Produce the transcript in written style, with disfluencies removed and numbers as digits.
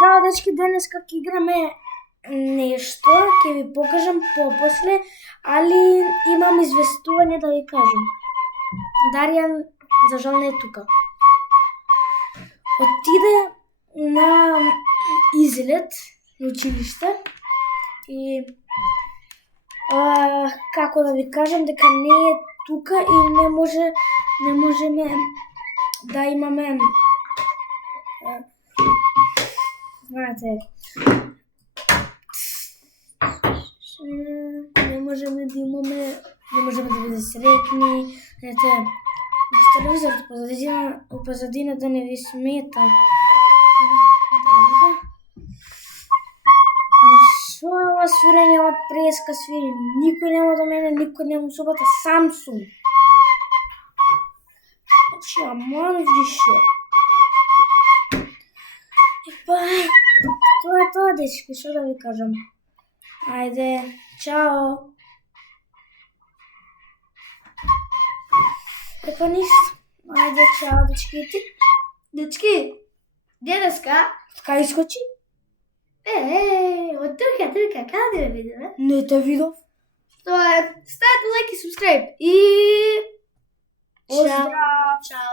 Здраво, дечки, денеска ќе играме нешто, ќе ви покажам попосле, али имам известување да ви кажам. Даријан, за жал, не е тука. Отиде на излет на училиште и како да ви кажам, дека не е тука и не можеме да имаме знаете, не можеме да биде среќни, знаете, телевизорот позадина да не ви смета. Шо е ова свирење, ова преска свири? Никој нема до мене, никој нема у собата, сам сум. Значи, аман више. Епа, тоа е тоа, дечки, шо да ви кажам. Ајде, чао. Епа ништо. Ајде, чао, дечки. Дечки, денеска? Кај искочи? Од трка, каде ме види, бе? Не те видов. Тоа е, ставете лайк и subscribe и... Поздрав! Чао!